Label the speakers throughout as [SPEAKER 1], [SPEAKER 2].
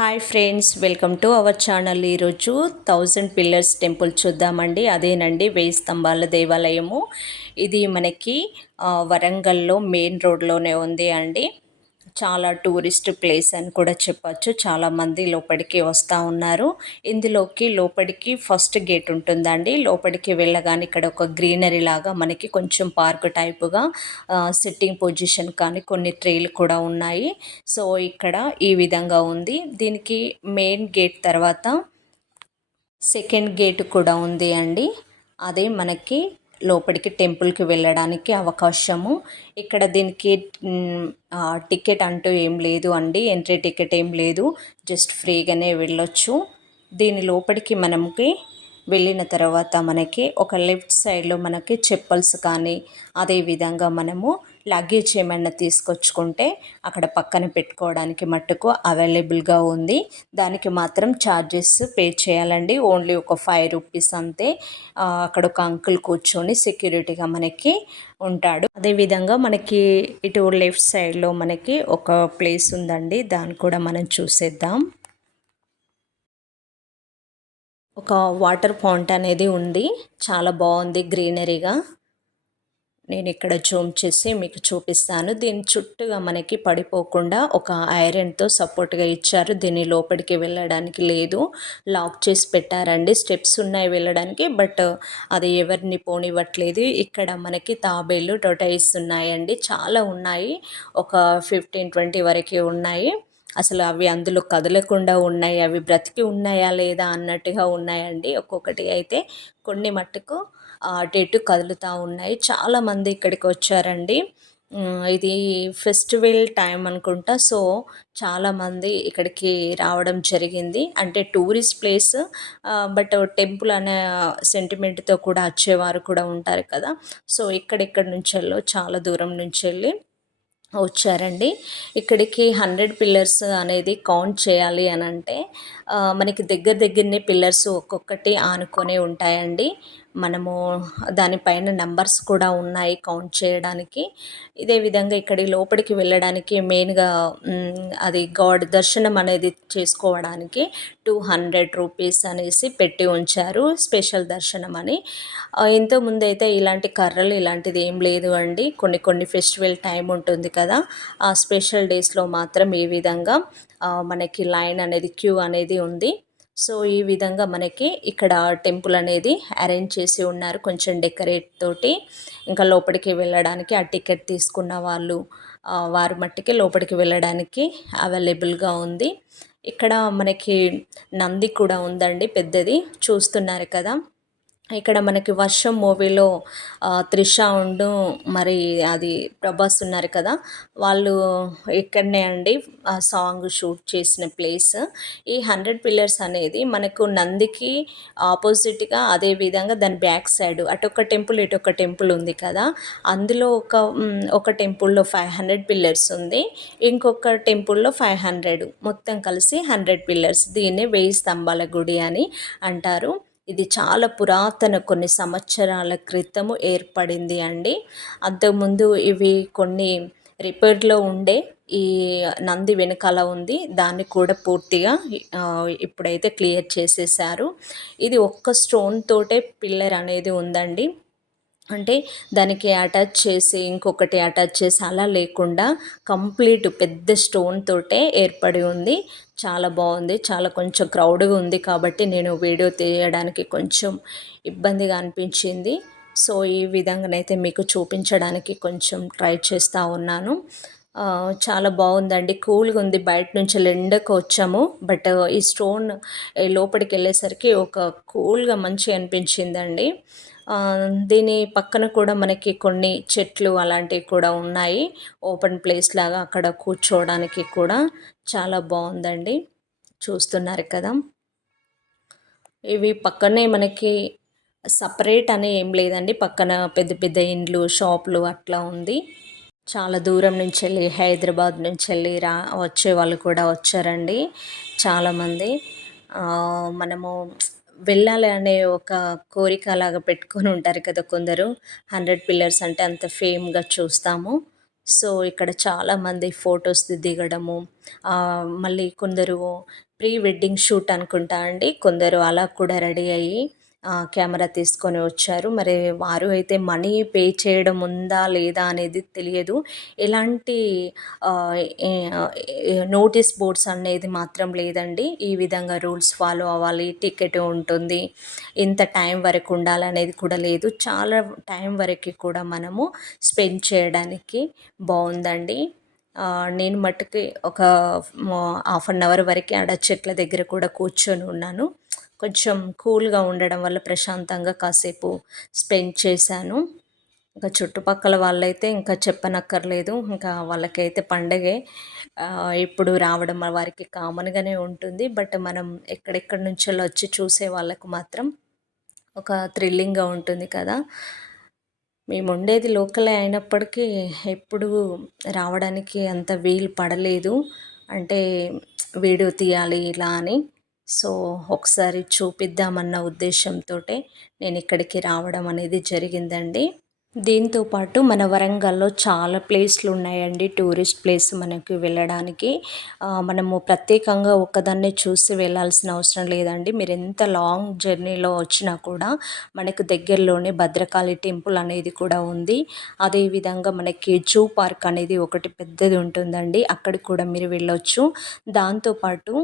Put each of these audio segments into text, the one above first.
[SPEAKER 1] Hi friends welcome to our channel. ఈరోజు thousand pillars temple చూద్దామండి. అదేనండి వెయ్యి స్తంభాల దేవాలయము. ఇది మనకి వరంగల్లో మెయిన్ రోడ్లోనే ఉంది అండి. చాలా టూరిస్ట్ ప్లేస్ అని కూడా చెప్పచ్చు. చాలామంది లోపలికి వస్తూ ఉన్నారు. ఇందులోకి లోపలికి ఫస్ట్ గేట్ ఉంటుందండి. లోపలికి వెళ్ళగానే ఇక్కడ ఒక గ్రీనరీ లాగా మనకి కొంచెం పార్క్ టైపుగా సిట్టింగ్ పొజిషన్ కానీ కొన్ని ట్రేలు కూడా ఉన్నాయి. సో ఇక్కడ ఈ విధంగా ఉంది. దీనికి మెయిన్ గేట్ తర్వాత సెకండ్ గేట్ కూడా ఉంది అండి. అదే మనకి లోపలికి టెంపుల్కి వెళ్ళడానికి అవకాశము. ఇక్కడ దీనికి టికెట్ అంటూ ఏం లేదు అండి. ఎంట్రీ టికెట్ ఏం లేదు. జస్ట్ ఫ్రీగానే వెళ్ళొచ్చు. దీని లోపలికి మనకి వెళ్ళిన తర్వాత మనకి ఒక లెఫ్ట్ సైడ్లో మనకి చెప్పల్స్ కానీ అదేవిధంగా మనము లగేజ్ ఏమైనా తీసుకొచ్చుకుంటే అక్కడ పక్కన పెట్టుకోవడానికి మట్టుకు అవైలబుల్గా ఉంది. దానికి మాత్రం ఛార్జెస్ పే చేయాలండి. ఓన్లీ ఒక ఫైవ్ రూపీస్ అంతే. అక్కడ ఒక అంకుల్ కూర్చొని సెక్యూరిటీగా మనకి ఉంటాడు. అదేవిధంగా మనకి ఇటు లెఫ్ట్ సైడ్లో మనకి ఒక ప్లేస్ ఉందండి. దాన్ని కూడా మనం చూసేద్దాం. ఒక వాటర్ ఫౌంట్ అనేది ఉంది. చాలా బాగుంది గ్రీనరీగా నేను ఇక్కడ జూమ్ చేసి మీకు చూపిస్తాను. దీని చుట్టూగా మనకి పడిపోకుండా ఒక ఐరన్తో సపోర్ట్గా ఇచ్చారు. దీని లోపలికి వెళ్ళడానికి లేదు. లాక్ చేసి పెట్టారండి. స్టెప్స్ ఉన్నాయి వెళ్ళడానికి బట్ అది ఎవరిని పోనివ్వట్లేదు. ఇక్కడ మనకి తాబేలు టొటైస్ ఉన్నాయండి. చాలా ఉన్నాయి. ఒక ఫిఫ్టీన్ ట్వంటీ వరకు ఉన్నాయి. అసలు అవి అందులో కదలకుండా ఉన్నాయి అవి బ్రతికి ఉన్నాయా లేదా అన్నట్టుగా ఉన్నాయండి. ఒక్కొక్కటి అయితే కొన్ని మట్టుకు అటు ఇటు కదులుతూ ఉన్నాయి. చాలామంది ఇక్కడికి వచ్చారండి. ఇది ఫెస్టివల్ టైం అనుకుంటా. సో చాలామంది ఇక్కడికి రావడం జరిగింది. అంటే టూరిస్ట్ ప్లేస్ బట్ టెంపుల్ అనే సెంటిమెంట్తో కూడా వచ్చేవారు కూడా ఉంటారు కదా. సో ఇక్కడిక్కడి నుంచి వెళ్ళో చాలా దూరం నుంచి వెళ్ళి వచ్చారండి. ఇక్కడికి హండ్రెడ్ పిల్లర్స్ అనేది కౌంట్ చేయాలి అని అంటే మనకి దగ్గర దగ్గరనే పిల్లర్స్ ఒక్కొక్కటి ఆనుకొని ఉంటాయండి. మనము దానిపైన నెంబర్స్ కూడా ఉన్నాయి కౌంట్ చేయడానికి. ఇదే విధంగా ఇక్కడి లోపలికి వెళ్ళడానికి మెయిన్గా అది గాడ్ దర్శనం అనేది చేసుకోవడానికి టూ హండ్రెడ్ రూపీస్ అనేసి పెట్టి ఉంచారు స్పెషల్ దర్శనం అని. ఇంతకుముందు అయితే ఇలాంటి కర్రలు ఇలాంటిది ఏం లేదు అండి. కొన్ని కొన్ని ఫెస్టివల్ టైం ఉంటుంది కదా. ఆ స్పెషల్ డేస్లో మాత్రం ఈ విధంగా మనకి లైన్ అనేది క్యూ అనేది ఉంది. సో ఈ విధంగా మనకి ఇక్కడ టెంపుల్ అనేది అరేంజ్ చేసి ఉన్నారు కొంచెం డెకరేట్ తోటి. ఇంకా లోపలికి వెళ్ళడానికి ఆ టికెట్ తీసుకున్న వాళ్ళు వారు మట్టికి లోపలికి వెళ్ళడానికి అవైలబుల్గా ఉంది. ఇక్కడ మనకి నంది కూడా ఉందండి పెద్దది. చూస్తున్నారు కదా. ఇక్కడ మనకి వర్షం మూవీలో త్రిష ఉండు మరి అది ప్రభాస్ ఉన్నారు కదా వాళ్ళు ఇక్కడనే అండి ఆ సాంగ్ షూట్ చేసిన ప్లేస్. ఈ హండ్రెడ్ పిల్లర్స్ అనేది మనకు నందికి ఆపోజిట్గా అదే విధంగా దాని బ్యాక్ సైడ్ అటు ఒక టెంపుల్ ఇటొక టెంపుల్ ఉంది కదా అందులో ఒక ఒక టెంపుల్లో ఫైవ్ హండ్రెడ్ పిల్లర్స్ ఉంది ఇంకొక టెంపుల్లో ఫైవ్ హండ్రెడ్ మొత్తం కలిసి హండ్రెడ్ పిల్లర్స్ దీన్నే వెయ్యి స్తంభాల గుడి అని అంటారు. ఇది చాలా పురాతన కొన్ని సంవత్సరాల క్రితము ఏర్పడింది అండి. అంతకుముందు ఇవి కొన్ని రిపేర్లో ఉండే ఈ నంది వెనకాల ఉంది. దాన్ని కూడా పూర్తిగా ఇప్పుడైతే క్లియర్ చేసేసారు ఇది ఒక్క స్టోన్ తోటే పిల్లర్ అనేది ఉందండి. అంటే దానికి అటాచ్ చేసి ఇంకొకటి అటాచ్ చేసి అలా లేకుండా కంప్లీట్ పెద్ద స్టోన్ తోటే ఏర్పడి ఉంది. చాలా బాగుంది. చాలా కొంచెం క్రౌడ్గా ఉంది కాబట్టి నేను వీడియో తీయడానికి కొంచెం ఇబ్బందిగా అనిపించింది. సో ఈ విధంగానైతే మీకు చూపించడానికి కొంచెం ట్రై చేస్తూ ఉన్నాను. చాలా బాగుందండి. కూల్గా ఉంది. బయట నుంచి ఎండకు వచ్చాము. బట్ ఈ స్టోన్ ఈ లోపలికి వెళ్ళేసరికి ఒక కూల్గా మంచిగా అనిపించిందండి. దీని పక్కన కూడా మనకి కొన్ని చెట్లు అలాంటివి కూడా ఉన్నాయి. ఓపెన్ ప్లేస్ లాగా అక్కడ కూర్చోవడానికి కూడా చాలా బాగుందండి. చూస్తున్నారు కదా. ఇవి పక్కనే మనకి సపరేట్ అని ఏం లేదండి. పక్కన పెద్ద పెద్ద ఇండ్లు షాపులు అట్లా ఉంది. చాలా దూరం నుంచి వెళ్ళి హైదరాబాద్ నుంచి వెళ్ళి రా వచ్చే వాళ్ళు కూడా వచ్చారండి. చాలామంది మనము వెళ్ళాలి అనే ఒక కోరిక లాగా పెట్టుకొని ఉంటారు కదా కొందరు. హండ్రెడ్ పిల్లర్స్ అంటే అంత ఫేమ్గా చూస్తాము. సో ఇక్కడ చాలామంది ఫొటోస్ దిగడము మళ్ళీ కొందరు ప్రీ వెడ్డింగ్ షూట్ అనుకుంటా అండి. కొందరు అలా కూడా రెడీ అయ్యి కెమెరా తీసుకొని వచ్చారు. మరి వారు అయితే మనీ పే చేయడం ఉందా లేదా అనేది తెలియదు. ఎలాంటి నోటీస్ బోర్డ్స్ అనేది మాత్రం లేదండి. ఈ విధంగా రూల్స్ ఫాలో అవ్వాలి టికెట్ ఉంటుంది ఇంత టైం వరకు ఉండాలనేది కూడా లేదు. చాలా టైం వరకు కూడా మనము స్పెండ్ చేయడానికి బాగుందండి. నేను మట్టుకి ఒక హాఫ్ అన్ అవర్ వరకు ఆడ చెట్ల దగ్గర కూడా కూర్చొని ఉన్నాను. కొంచెం కూల్గా ఉండడం వల్ల ప్రశాంతంగా కాసేపు స్పెండ్ చేశాను. ఇంకా చుట్టుపక్కల వాళ్ళైతే ఇంకా చెప్పనక్కర్లేదు. ఇంకా వాళ్ళకైతే పండగే. ఇప్పుడు రావడం వారికి కామన్గానే ఉంటుంది. బట్ మనం ఎక్కడెక్కడి నుంచో వచ్చి చూసే వాళ్ళకు మాత్రం ఒక థ్రిల్లింగ్గా ఉంటుంది కదా. మేము ఉండేది లోకలే అయినప్పటికీ ఎప్పుడు రావడానికి అంత వీలు పడలేదు. అంటే వీడియో తీయాలి ఇలా అని. సో ఒకసారి చూపిద్దామన్న ఉద్దేశంతో నేను ఇక్కడికి రావడం అనేది జరిగిందండి. దీంతో పాటు మన వరంగల్లో చాలా ప్లేస్లు ఉన్నాయండి టూరిస్ట్ ప్లేస్ మనకి వెళ్ళడానికి. మనము ప్రత్యేకంగా ఒక్కదాన్నే చూసి వెళ్ళాల్సిన అవసరం లేదండి. మీరు ఎంత లాంగ్ జర్నీలో వచ్చినా కూడా మనకు దగ్గరలోనే భద్రకాళి టెంపుల్ అనేది కూడా ఉంది. అదేవిధంగా మనకి జూ పార్క్ అనేది ఒకటి పెద్దది ఉంటుందండి. అక్కడికి కూడా మీరు వెళ్ళొచ్చు. దాంతోపాటు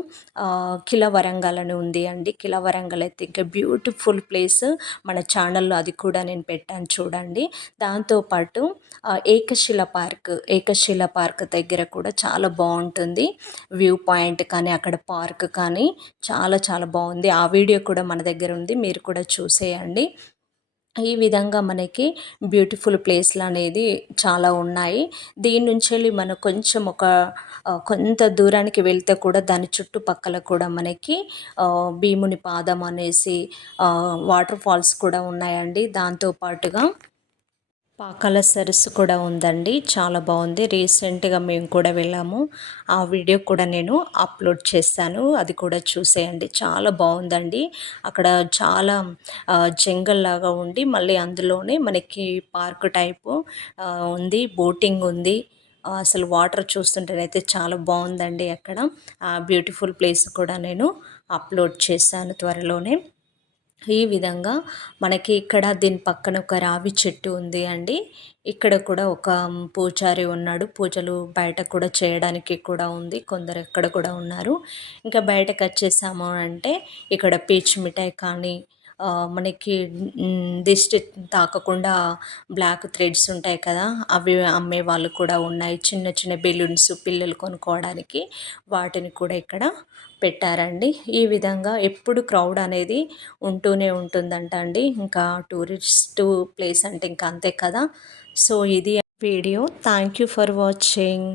[SPEAKER 1] కిల వరంగల్ అని ఉంది అండి. కిల వరంగల్ అయితే ఇంకా బ్యూటిఫుల్ ప్లేస్. మన ఛానల్లో అది కూడా నేను పెట్టాను చూడండి. దాంతోపాటు ఏకశిల పార్క్ ఏకశిల పార్క్ దగ్గర కూడా చాలా బాగుంటుంది. వ్యూ పాయింట్ కానీ అక్కడ పార్క్ కానీ చాలా చాలా బాగుంది. ఆ వీడియో కూడా మన దగ్గర ఉంది. మీరు కూడా చూసేయండి. ఈ విధంగా మనకి బ్యూటిఫుల్ ప్లేస్లు అనేది చాలా ఉన్నాయి. దీని నుంచి వెళ్ళి మనం కొంచెం ఒక కొంత దూరానికి వెళ్తే కూడా దాని చుట్టుపక్కల కూడా మనకి భీముని పాదం అనేసి వాటర్ ఫాల్స్ కూడా ఉన్నాయండి. దాంతో పాటుగా పాకాల సరస్సు కూడా ఉందండి. చాలా బాగుంది. రీసెంట్గా మేము కూడా వెళ్ళాము. ఆ వీడియో కూడా నేను అప్లోడ్ చేశాను. అది కూడా చూసేయండి. చాలా బాగుందండి. అక్కడ చాలా జంగల్ లాగా ఉండి మళ్ళీ అందులోనే మనకి పార్క్ టైపు ఉంది. బోటింగ్ ఉంది. అసలు వాటర్ చూస్తుంటేనైతే చాలా బాగుందండి అక్కడ. ఆ బ్యూటిఫుల్ ప్లేస్ కూడా నేను అప్లోడ్ చేశాను త్వరలోనే. ఈ విధంగా మనకి ఇక్కడ దీని పక్కన ఒక రావి చెట్టు ఉంది అండి. ఇక్కడ కూడా ఒక పూజారి ఉన్నాడు. పూజలు బయట కూడా చేయడానికి కూడా ఉంది. కొందరు ఇక్కడ కూడా ఉన్నారు. ఇంకా బయటకు వచ్చేసాము అంటే ఇక్కడ పీచు మిఠాయి కానీ మనకి దిష్టి తాకకుండా బ్లాక్ థ్రెడ్స్ ఉంటాయి కదా అవి అమ్మే వాళ్ళు కూడా ఉన్నాయి. చిన్న చిన్న బెలూన్స్ పిల్లలు కొనుక్కోవడానికి వాటిని కూడా ఇక్కడ పెట్టారండి. ఈ విధంగా ఎప్పుడు క్రౌడ్ అనేది ఉంటూనే ఉంటుందంట అండి. ఇంకా టూరిస్ట్ ప్లేస్ అంటే ఇంకా అంతే కదా. సో ఇది video. Thank you for watching